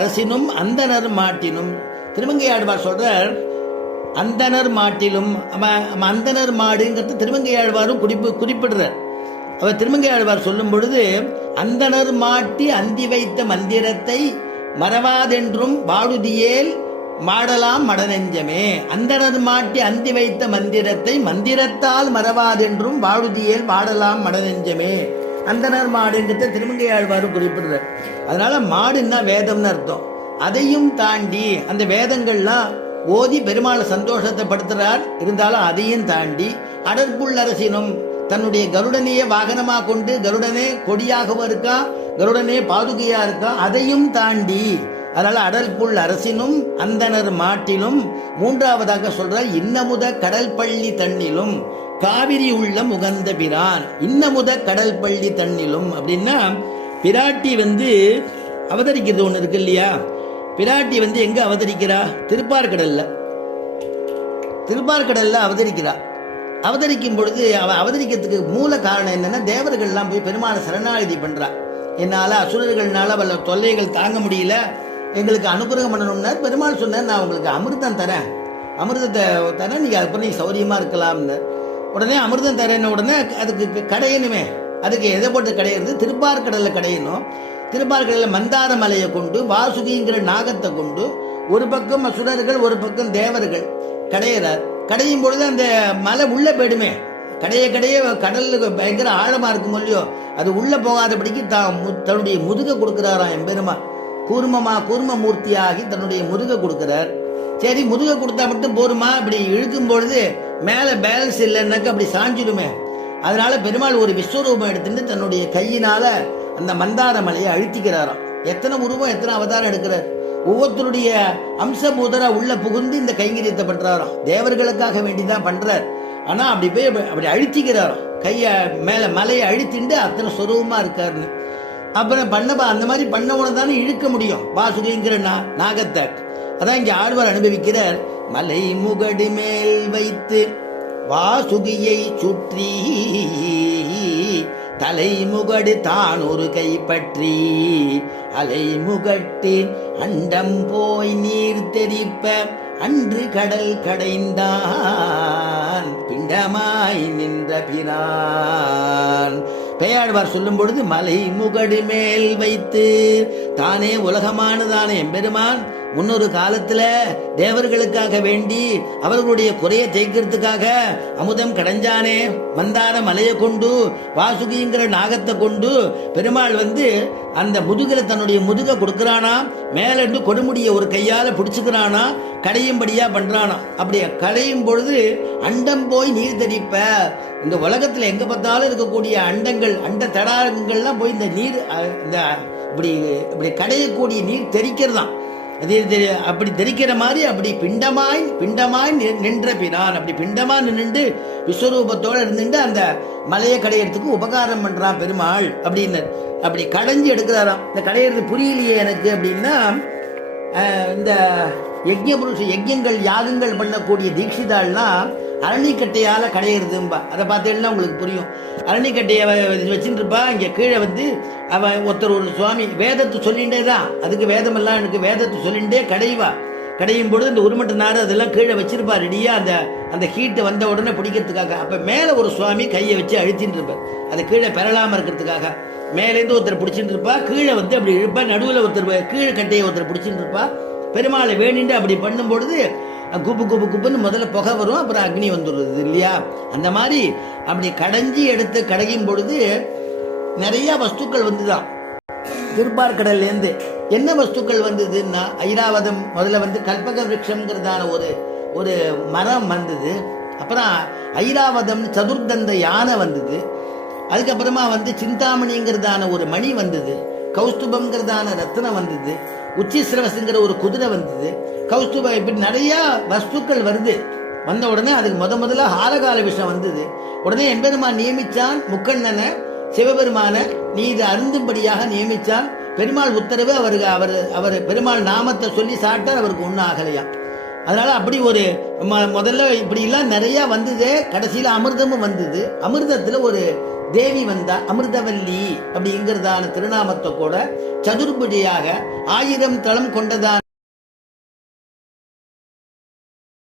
அரசினும் அந்தனர் மாட்டினும். திருமங்கையாழ்வார் சொல்றார், அந்தனர் மாட்டிலும். அந்தனர் மாடுங்கிறது திருமங்கையாழ்வாரும் குறிப்பிடுறார். அவர் திருமங்கையாழ்வார் சொல்லும் பொழுது, அந்தனர் மாட்டி அந்தி வைத்த மந்திரத்தை மறவாதென்றும் வாழுதியேல் மாடலாம் மடநெஞ்சமே. அந்தனர் மாட்டி அந்தி வைத்த மந்திரத்தை மந்திரத்தால் மறவாதென்றும் வாழுதியேல் மாடலாம் மடநெஞ்சமே. அந்தனர் மாடுங்கிறத திருமங்கையாழ்வாரும் குறிப்பிடுறார். அதனால மாடுன்னா வேதம்னு அர்த்தம். அதையும் தாண்டி அந்த வேதங்கள்லாம் ஓதி பெருமாளை சந்தோஷத்தை படுத்துறார். இருந்தாலும் அதையும் தாண்டி அடற்புள் அரசினும் தன்னுடைய கருடனையே வாகனமா கொண்டு, கருடனே கொடியாகவும் இருக்கா, கருடனே பாதுகையா இருக்கா, அதையும் தாண்டி, அதனால அடற்புள் அரசினும் அந்தனர் மாட்டிலும். மூன்றாவதாக சொல்றார், இன்னமுத கடல் பள்ளி தண்ணிலும் காவிரி உள்ள முகந்த பிரான். இன்னமுத கடல் பள்ளி தண்ணிலும் அப்படின்னா, பிராட்டி அவதரிக்கிறது ஒண்ணு இருக்கு இல்லையா. பிராட்டி எங்க அவதரிக்கிறா? திருப்பார்கடல்ல அவதரிக்கிறா. அவதரிக்கும் பொழுது அவதரிக்கிறதுக்கு மூல காரணம் என்னன்னா, தேவர்கள்லாம் போய் பெருமாளை சரணாகதி பண்றா. என்னால அசுரர்கள்னால வல்ல தொல்லைகள் தாங்க முடியல, எங்களுக்கு அனுகிரகம் பண்ணணும்னா பெருமாள் சொன்னார், நான் உங்களுக்கு அமிர்தம் தரேன், அமிர்தத்தை தரேன், நீங்க அப்புறம் நீ சௌரியமா இருக்கலாம்னு. உடனே அமிர்தம் தரேன்னு உடனே அதுக்கு கடையணுமே. அதுக்கு எதை போட்டு கடையிறது? திருப்பார்கடல்ல கடையணும். திருப்பார்கடல்ல மந்தார மலையை கொண்டு, வாசுகிங்கிற நாகத்தை கொண்டு, ஒரு பக்கம் அசுரர்கள் ஒரு பக்கம் தேவர்கள் கடையிறார். கடையும் பொழுது அந்த மலை உள்ள போயிடுமே. கடைய கடலுக்கு பயங்கர ஆழமா இருக்கும் இல்லையோ, அது உள்ள போகாதபடிக்கு தன்னுடைய முதுக கொடுக்கிறாராம் எம்பெருமான். கூர்ம மூர்த்தியாகி தன்னுடைய முதுக கொடுக்கிறார். சரி, முதுக கொடுத்தா மட்டும் போருமா? இப்படி இழுக்கும் பொழுது மேல பேலன்ஸ் இல்லைன்னாக்க அப்படி சாஞ்சிடுமே. அதனால பெருமாள் ஒரு விஸ்வரூபம் எடுத்துட்டு தன்னுடைய கையினால அந்த மந்தார மலையை அழுத்திக்கிறாராம். எத்தனை உருவம், எத்தனை அவதாரம் எடுக்கிறார். ஒவ்வொருத்தருடைய அம்சபூதரா உள்ள புகுந்து இந்த கைங்கரியத்தை பண்றாராம். தேவர்களுக்காக வேண்டிதான் பண்றார். ஆனா அப்படி அழுத்திக்கிறாராம். கைய மேல மலையை அழுத்திண்டு அத்தனை சொரூபமா இருக்காருன்னு. அப்புறம் அந்த மாதிரி பண்ண உடனே இழுக்க முடியும் வாசுகிங்கிற நாகத்தை. அதான் இங்க ஆழ்வார் அனுபவிக்கிறார். மலை முகடு மேல் வைத்து வாசுகியை சுற்றி தலைமுகடு தான் ஒரு கைப்பற்றி அலைமுகட்டின் அண்டம் போய் நீர் தெரிப்ப அன்று கடல் கடைந்தான் பிண்டமாய் நின்ற பிரான். பெயாழ்வார் சொல்லும் பொழுது, மலை முகடு மேல் வைத்து, தானே உலகமானதானே எம்பெருமான் முன்னொரு காலத்துல தேவர்களுக்காக வேண்டி அவர்களுடைய குறைய தேய்க்கிறதுக்காக அமுதம் கடைஞ்சானே. மந்தார மலையை கொண்டு, வாசுகிங்கிற நாகத்தை கொண்டு பெருமாள் அந்த முதுகில தன்னுடைய முதுக கொடுக்கிறானா, மேலிருந்து கொடுமுடிய ஒரு கையால பிடிச்சுக்கிறானா, கடையும்படியா பண்றானா. அப்படியே கடையும் பொழுது அண்டம் போய் நீர் தெரிப்ப. இந்த உலகத்துல எங்க பார்த்தாலும் இருக்கக்கூடிய அண்டங்கள், அண்ட தடாகங்கள்லாம் போய் இந்த நீர் இப்படி கடையக்கூடிய நீர் தெரிக்கிறதாம். அப்படி தெரிக்கிற மாதிரி அப்படி பிண்டமாய் நின்ற பிரான். அப்படி பிண்டமா நின்று விஸ்வரூபத்தோட இருந்துட்டு அந்த மலையை கடையிறதுக்கு உபகாரம் பண்றான் பெருமாள் அப்படின்னு. அப்படி கடைஞ்சி எடுக்கிறாராம். இந்த கடையிறது புரியலையே எனக்கு அப்படின்னா, இந்த யஜ்யங்கள் யாகங்கள் பண்ணக்கூடிய தீட்சிதாள்லாம் அரணிக்கட்டையால கடையிறதும்பா. அதை பார்த்தீங்கன்னா உங்களுக்கு புரியும். அரணிக்கட்டையை வச்சுட்டு இருப்பா. இங்க கீழே அவ ஒருத்தர் ஒரு சுவாமி வேதத்தை சொல்லிண்டே தான், அதுக்கு வேதமெல்லாம் எனக்கு வேதத்தை சொல்லிண்டே கடையும் பொழுது இந்த உருமட்ட நாடு அதெல்லாம் கீழே வச்சிருப்பா ரெடியா, அந்த ஹீட்டு வந்த உடனே பிடிக்கிறதுக்காக. அப்ப மேல ஒரு சுவாமி கையை வச்சு அழுத்தின்னு இருப்பார், அது கீழே பெறலாம இருக்கிறதுக்காக. மேலேருந்து ஒருத்தர் பிடிச்சிட்டு இருப்பா, கீழே அப்படி இருப்பா, நடுவில் ஒருத்தர் கீழே கட்டையை ஒருத்தர் பிடிச்சிட்டு இருப்பா. பெருமாளை வேணிண்டு அப்படி பண்ணும் பொழுது குப்புன்னு முதல்ல புகை வரும், அப்புறம் அக்னி வந்துடுறது இல்லையா. அந்த மாதிரி அப்படி கடைஞ்சி எடுத்து கடையும் பொழுது நிறைய வஸ்துக்கள் வந்துதான் திருப்பார்கடல்ல இருந்து. என்ன வஸ்துக்கள் வந்ததுன்னா, ஐராவதம் முதல்ல கல்பக விருட்சம்ங்கிறதான ஒரு மரம் வந்தது. அப்புறம் ஐராவதம் சதுர்தந்த யானை வந்தது. அதுக்கப்புறமா சிந்தாமணிங்கிறதான ஒரு மணி வந்தது. கௌஸ்துபம்ங்கிறதான ரத்னம் வந்தது. உச்சிசிரவசுங்கிற ஒரு குதிரை வந்தது. கௌஸ்துபம், இப்படி நிறைய வஸ்துக்கள் வருது. வந்த உடனே அதுக்கு முதல்ல ஆலகால விஷம் வந்தது. உடனே எம்பெருமான் நியமிச்சான் முக்கண்ணனை, சிவபெருமான நீ இது அருந்தும்படியாக நியமிச்சான். பெருமாள் உத்தரவு. அவர் பெருமாள் நாமத்தை சொல்லி சாட்டார், அவருக்கு ஒன்றும் ஆகலையாம். அதனால அப்படி ஒரு முதல்ல இப்படி எல்லாம் நிறைய வந்தது. கடைசியில அமிர்தமும் வந்தது. அமிர்தத்துல ஒரு தேவி வந்தா அமிர்தவல்லி அப்படிங்கிறதான திருநாமத்தை கூட சதுர்புஜையாக 1000 தளம் கொண்டதான